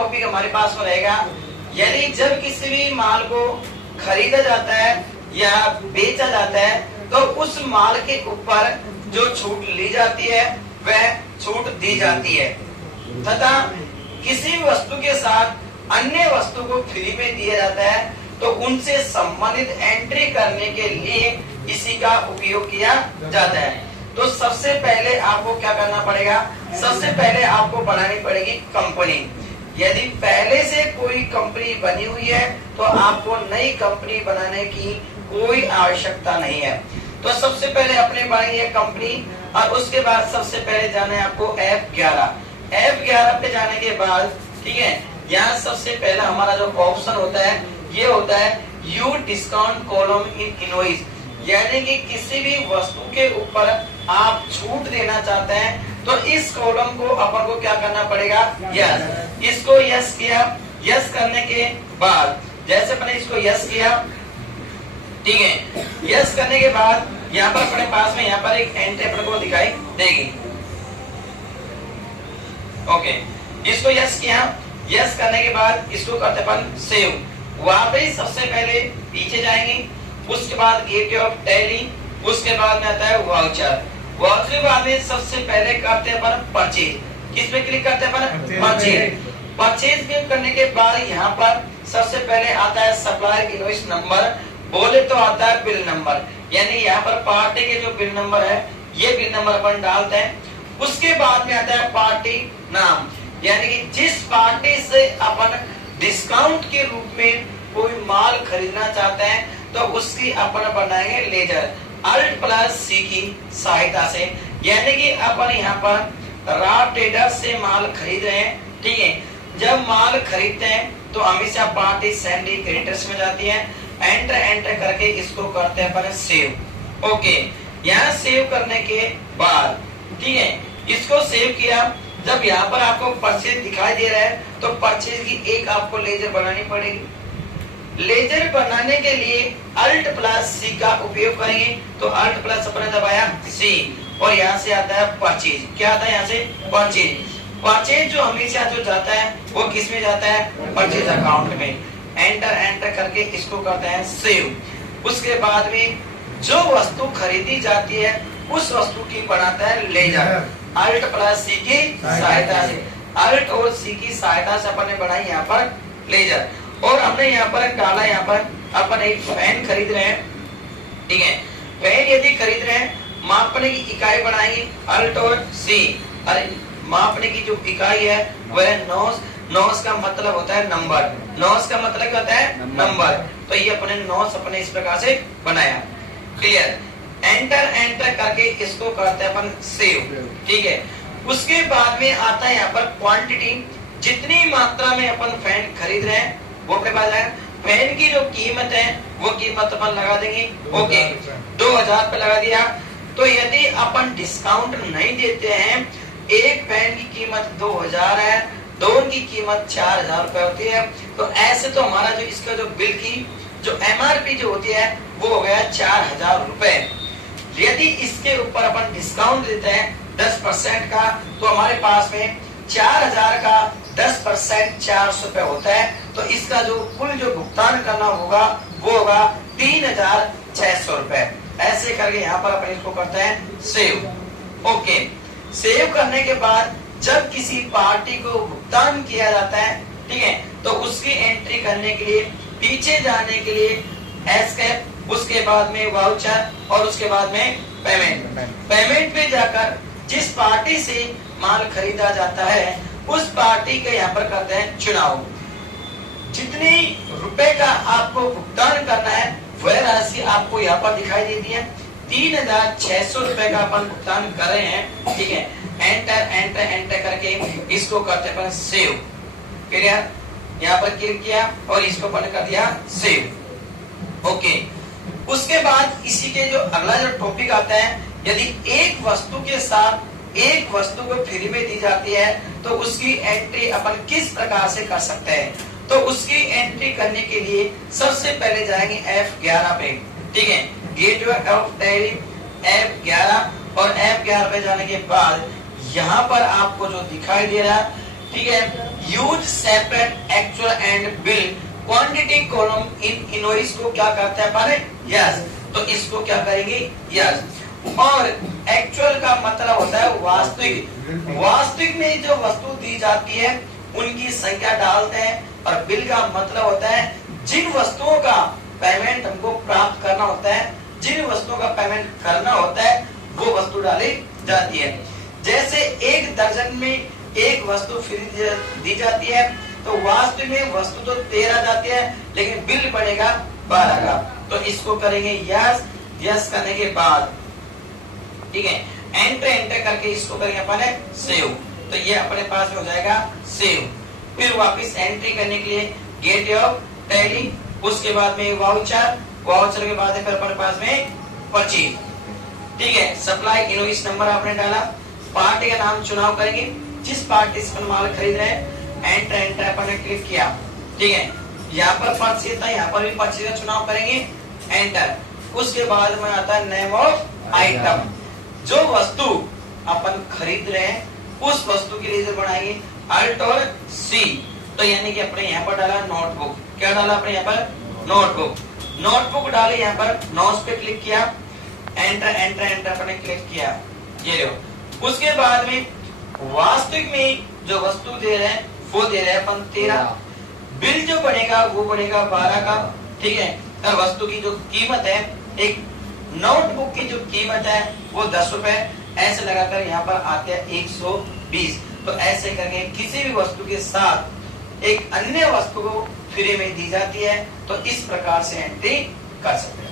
Topic हमारे पास में रहेगा, यानी जब किसी भी माल को खरीदा जाता है या बेचा जाता है तो उस माल के ऊपर जो छूट ली जाती है वह छूट दी जाती है, तथा किसी वस्तु के साथ अन्य वस्तु को फ्री में दिया जाता है तो उनसे संबंधित एंट्री करने के लिए इसी का उपयोग किया जाता है। तो सबसे पहले आपको क्या करना पड़ेगा, सबसे पहले आपको बनानी पड़ेगी कंपनी। यदि पहले से कोई कंपनी बनी हुई है तो आपको नई कंपनी बनाने की कोई आवश्यकता नहीं है। तो सबसे पहले अपने बनाई है कंपनी और उसके बाद सबसे पहले जाना है आपको F11। F11 पे जाने के बाद ठीक है, यहाँ सबसे पहला हमारा जो ऑप्शन होता है ये होता है you discount column in invoice, यानी कि किसी भी वस्तु के ऊपर आप छूट देना चाहते हैं तो इस कॉलम को अपन को क्या करना पड़ेगा, यस। इसको यस किया, यस करने के बाद जैसे अपने इसको यस किया ठीक है, यस करने के बाद यहाँ पर अपने पास में यहाँ पर एक एंट्री अपने को दिखाई देगी। ओके, इसको यस किया, यस करने के बाद इसको करते अपन सेव। वहां पे सबसे पहले पीछे जाएंगे, उसके बाद गेट ऑफ टैली, उसके बाद में आता है वाउचर। वाउचर के बाद में सबसे पहले करते हैं अपन परचेज। किस पे क्लिक करते हैं अपन, परचेज। परचेज करने के बाद यहाँ पर सबसे पहले आता है सप्लायर इनवॉइस नंबर, बोले तो आता है बिल नंबर, यानी यहाँ पर पार्टी के जो बिल नंबर है ये बिल नंबर अपन डालते हैं। उसके बाद में आता है पार्टी नाम, यानी कि जिस पार्टी से अपन डिस्काउंट के रूप में कोई माल खरीदना चाहते हैं तो उसकी अपन बनाएंगे लेजर Alt+C की सहायता से, यानी कि अपन यहाँ पर रॉ ट्रेडर से माल खरीद रहे हैं ठीक है। जब माल खरीदते हैं तो हमेशा पार्टी सैंडी क्रेडिटर्स में जाती है, एंटर करके इसको करते हैं अपन सेव। ओके, यहाँ सेव करने के बाद ठीक है, इसको सेव किया। जब यहाँ पर आपको परचेज दिखाई दे रहा है तो परचेज की एक आपको लेजर बनानी पड़ेगी। लेजर बनाने के लिए Alt+C का उपयोग करेंगे, तो Alt+ अपने दबाया C और यहाँ से आता है परचेज। क्या आता है यहाँ से, परचेज। परचेज जो हमेशा जो जाता है वो किस में जाता है, परचेज अकाउंट में। एंटर करके इसको करते हैं सेव। उसके बाद में जो वस्तु खरीदी जाती है उस वस्तु की बनाता है लेजर Alt+C की सहायता से। Alt और C की सहायता से अपन ने बनाई यहाँ पर लेजर, और हमने यहाँ पर डाला, यहाँ पर अपन एक फैन खरीद रहे हैं ठीक है। फैन यदि खरीद रहे हैं, मापने की इकाई बनाएंगे Alt और C। अरे मापने की जो इकाई है वह नॉस, नॉस का मतलब होता है नंबर, नॉस का मतलब क्या होता है, नंबर। तो ये अपने नॉस अपने इस प्रकार से बनाया, क्लियर। एंटर करके इसको करते हैं अपन सेव ठीक है। उसके बाद में आता है यहाँ पर क्वांटिटी, जितनी मात्रा में अपन फैन खरीद रहे हैं वो अपने पास है। फैन की जो कीमत है वो कीमत अपन लगा देंगे, ओके 2000 पे लगा दिया। तो यदि अपन डिस्काउंट नहीं देते हैं, एक फैन की कीमत 2000 है, दोनों की कीमत 4000 रुपए होती है, तो ऐसे तो हमारा जो इसका जो बिल की जो MRP जो होती है वो हो गया 4000 रुपए। यदि इसके ऊपर अपन डिस्काउंट देते हैं 10% का, तो हमारे पास में 4000 का 10% 400 रुपए होता है। तो इसका जो कुल जो भुगतान करना होगा वो होगा 3600 रुपए। ऐसे करके यहाँ पर अपन इसको करते हैं सेव। ओके, सेव करने के बाद जब किसी पार्टी को भुगतान किया जाता है ठीक है, तो उसकी एंट्री करने के लिए पीछे जाने के लिए एस्केप, उसके बाद में वाउचर और उसके बाद में पेमेंट। पेमेंट पे जाकर जिस पार्टी से माल खरीदा जाता है उस पार्टी के यहाँ पर करते हैं चुनाव। जितने रुपए का आपको भुगतान करना है वह राशि आपको यहाँ पर दिखाई देती है। 3600 रुपए का अपन भुगतान कर रहे हैं ठीक है। एंटर करके इसको करते हैं सेव, क्लियर। यहाँ पर क्लिक किया और इसको अपन कर दिया सेव। ओके, उसके बाद इसी के जो अगला जो टॉपिक आता है, यदि एक वस्तु के साथ एक वस्तु को फ्री में दी जाती है तो उसकी एंट्री अपन किस प्रकार से कर सकते हैं। तो उसकी एंट्री करने के लिए सबसे पहले जाएंगे F11 पे ठीक है, गेटवे ऑफ टैली F11, और F11 पे जाने के बाद यहाँ पर आपको जो दिखाई दे रहा है ठीक है, use separate actual and bill quantity column in invoice को क्या करते हैं अपन? यस। तो इसको क्या करेंगे? यस। और एक्चुअल का मतलब होता है वास्तविक। वास्तविक में जो वस्तु दी जाती है उनकी संख्या डालते हैं। और बिल का मतलब होता है जिन वस्तुओं का पेमेंट हमको प्राप्त करना होता है, जिन वस्तुओं का पेमेंट करना होता है वो वस्तु डाली जाती है। जैसे एक दर्जन में एक वस्तु फ्री दी जाती है, तो वास्तविक में वस्तु तो 13 जाती है लेकिन बिल पड़ेगा 12 का। तो इसको करेंगे यस। यस करने के बाद ठीक है, एंटर करके इसको करेंगे अपन सेव। तो ये अपने पास में हो जाएगा सेव। फिर वापस एंट्री करने के लिए गेट ऑफ टैली, उसके बाद में वाउचर, वाउचर के बाद फिर अपने पास में परचेज। ठीक है, सप्लाई इनवॉइस नंबर आपने डाला, पार्टी का नाम चुनाव करेंगे, जिस पार्टी से माल खरीद रहे हैं। एंटर अपन ने क्लिक किया। ठीक है, यहाँ पर परचेज था, यहाँ पर भी परचेज का चुनाव करेंगे, एंटर। उसके बाद में आता है नेम ऑफ आइटम। जो वस्तु अपन खरीद रहे हैं उस वस्तु के लिए बनाएंगे अल्ट और सी। तो यानी कि अपने यहाँ पर डाला नोटबुक। क्या डाला अपने यहाँ पर? नोटबुक। नोटबुक डाले, यहाँ पर नोट्स पे क्लिक किया, एंटर अपने क्लिक किया। ये लो। उसके बाद में वास्तविक में जो वस्तु दे रहे हैं वो दे रहे हैं अपन 13। बिल जो बनेगा वो बनेगा 12 का। ठीक है, और वस्तु की जो कीमत है, एक नोटबुक की जो कीमत है वो 10 रुपए। ऐसे लगाकर यहाँ पर आते हैं 120। तो ऐसे करके किसी भी वस्तु के साथ एक अन्य वस्तु को फ्री में दी जाती है। तो इस प्रकार से एंट्री कर सकते हैं।